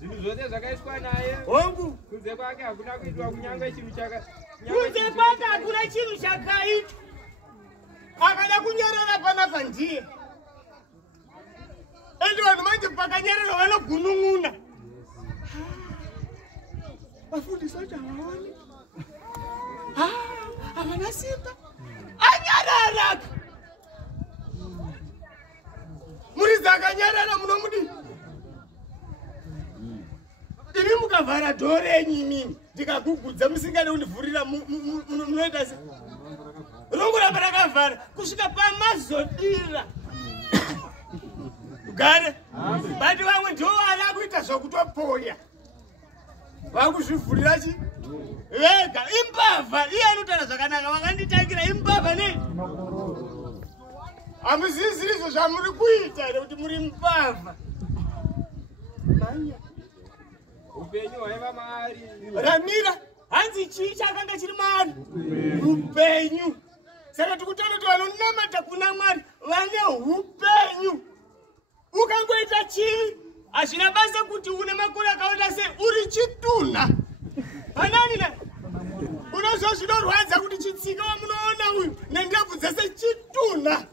Zvinhu zvose zvakaiswa naye. Hongu. Kunze kwake hakuna kuitwa kunyanga chinhu chaka. Kunze kwake hakuna chinhu chakaitwa. Akada kunyarara panapa ndiye. Ende vanhu manje pakanyarara vanogunun'una. Vafundisi vacho havaoni. Havana simba. Anyarara. Muridza akanyarara munomudi. Imi mukavhara dhoo renyu imini ndikakugudza musingade kundivhurira munoita se. Rongoramba rakavhara kusvika pamazodira. Ugare. Bati vamwe ndivo vana kuita zvokutopoya. Vakuzvivhurira chi? Vega imbavha iye anotaura zvakanaka vakanditangira imbavha nei? Hamuzivi izvo zvamuri kuita here kuti muri mbavha. Manya. Upenyu hwaiva maari. Ramira hanzi chii chakanga chiri maari? Upenyu. Saka tikutaura kuti vanonamata kuna Mwari vane upenyu. Ukangoita chii hazvina basa kuti une makore akaona sei uri chitunha. Hanani na unozvo zvinorwadza kuti chitsika wamunoona uyu nendebvu dzese chitunha.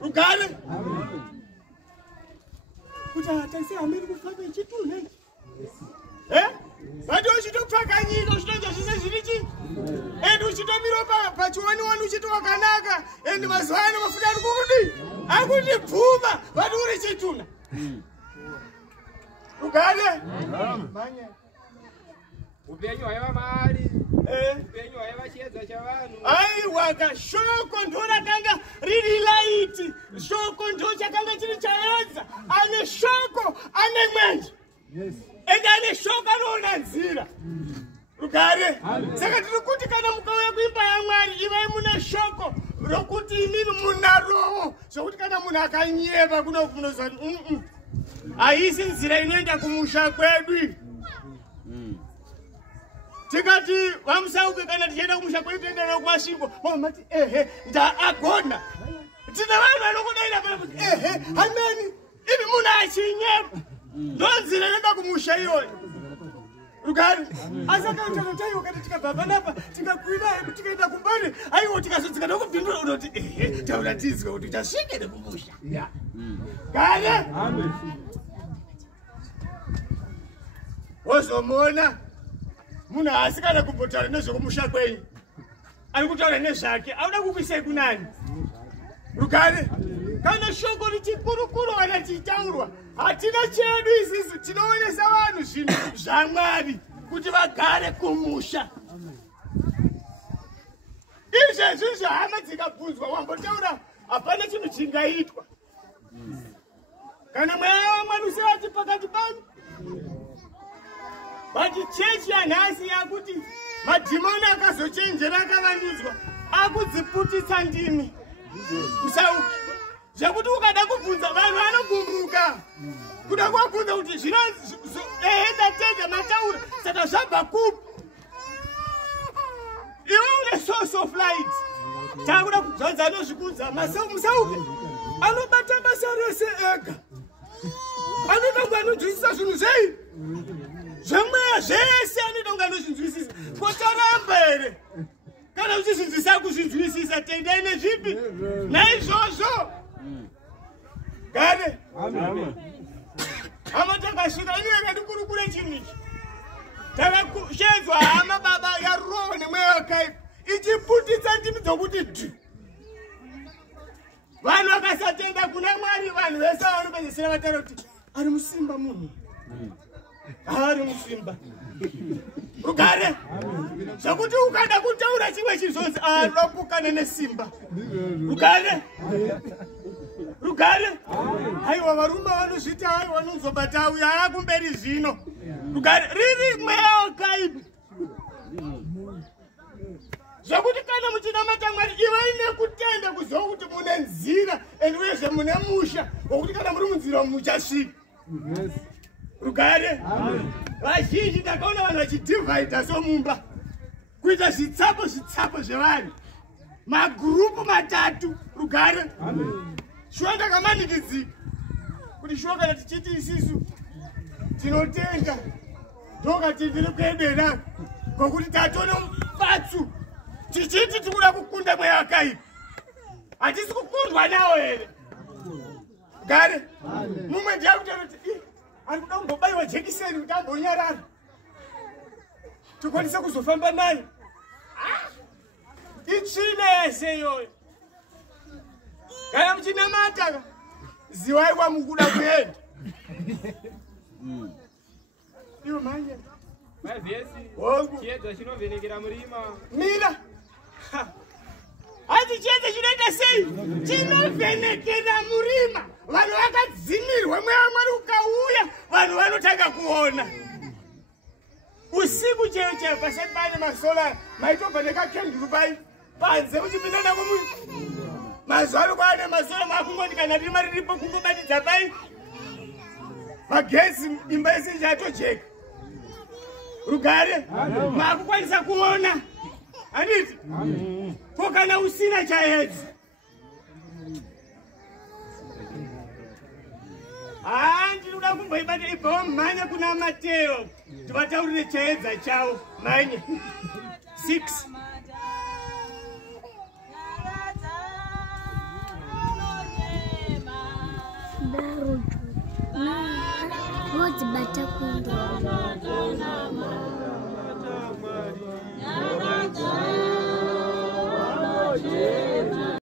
Ugare. Kuti hatasi hamiri kufamba chitunha. Vati uchitopfaka nyika uchitoita zvese zviri chi? Endi uchitomira pachiwaniwani uchiti wakanaka. Endi mazuva ano mafuta ari kukudi. Akuti pfuma. Vati uri chitunha. Ugare. Manya. Upenyu hwaiva maari. Upenyu hwaiva chiedza chavanhu. Aiwa shoko ndo rakanga riri laiti. Shoko ndo chakanga chiri chaedza. Ane shoko ane mwenje. Yes. Ende ane shoko anoona nzira. Ugare. Saka tiri kuti kana mukauya kuimba yaMwari ivai mune shoko rokuti imimi munarowo zvokuti kana munhu akanyeva kunofunozwa haisi nzira inoenda kumusha kwedu. Tikati vamusauke kana tichienda kumusha kwedu toenda kumasvingo vamati ndaagona. Tina vanhu vanokudaira pana kuti hameni ivi munhu achinyeva ndonzira inoenda kumusha iyoyo. Ugari. Asakataiwa kana tikabva panapa tikakwira hebu tikaenda kumbani aiwo tikazodzika nokupindura unoti taura tizwe kuti uchasvika nekumusha. Gare. Amen. Wozomuona munhu asikana kumbotaura nezvekumusha kwenyu. Ari kutaura nezvake auda kukuisai kunani. Rugare. Kana shoko richikurukuru kana chichitaurwa hatina chedu isisi tinoonesa vanhu zvinhu zvaMwari kuti vagare kumusha. Izvezvi zvahama dzikabvunzwa wambotaura hapana chinhu chingaitwa. Kana mweya waMwari usevati pakati panyu. Bati chechi yanhasi yakuti madhimoni akazochenjera akavandudzwa akudziputitsa ndimi. Usauki. Zvekuti ukada kubvunza vanhu vanogumbuka. Kuda kwabvunza kuti zvino ndatega mataura saka zvabva kupi. Iwe une source of light. Takuda kubvunza anozvikudza musauke. Anobata basa rese ega. Anotonga anonzwisisa zvinhu zvei. Zvemweya zvese anotonga anozvinzwisisa. Kotaramba here. Kana uchizvinzwisa kuzvinzwisisa tendai nezvipi. Naizvozvo. Gare. Amen. Hama takasvika iniwe ngatikurukure chinhu ichi. Takakushedzwa hama baba yaroho nemweya wakaipa. Ichiputitsa ndimi dzokuti dhi. Vanhu vakasatenda kuna Mwari vanhu vese vanopedzisira vataura kuti ari musimba munhu. Ari musimba. Ugare. Zvokuti ukada kutaura chimwe chinhu zvose anopukana nesimba. Ugare. Rugare. Haiwa varume vanozviti hai vanozobata auya akumberi zvino. Rugare riri mweya wakaipa. Zvokuti kana muchinamata Mwari ivai nekutenda kuziva kuti mune nzira ende uyezve mune musha wokuti kana muri munzira muchasvika. Rugare. Vazhinji ndakaona vanhu vachidhivhaidha somumba kuita zvitsapo zvevanhu magurupu matatu. Rugare. Shuwa ndakamanikidzika kuti shuwa kana tichiti isisu tinotenda ndoka tindiri kuendera ngokuti tatona mufatsu tichiti tikuda kukunda mweyakaipa hatisi kukundwa nawo here gare mumwe ndiakutoti ari kuda kumbobayiwa jekiseni kuti ambonyarara tikwanise kuzofamba naye itsvine yese iyoyo kana muchinamata ziwai kwamukuda kuenda iwo manje mavhesi chiedza chinovhenekera murima mira hati chiedza chinoita sei chinovhenekera murima vanhu vakadzimirwa mweya mwari ukauya vanhu vanotanga kuona usiku chero pasati pane masola maitobva nekakenduru pai panze uchipinda nako mazuva ano kwaane masola makungoti kana rima riripo kungobatidza pai magesi imba yese ichatojeka rugare makukwanisa kuona handiti ko kana usina chaedzi ndinoda kumboibata ibvawo mhanya kuna Mateo tivataurire chaedza chavo mhanye 6 What's better?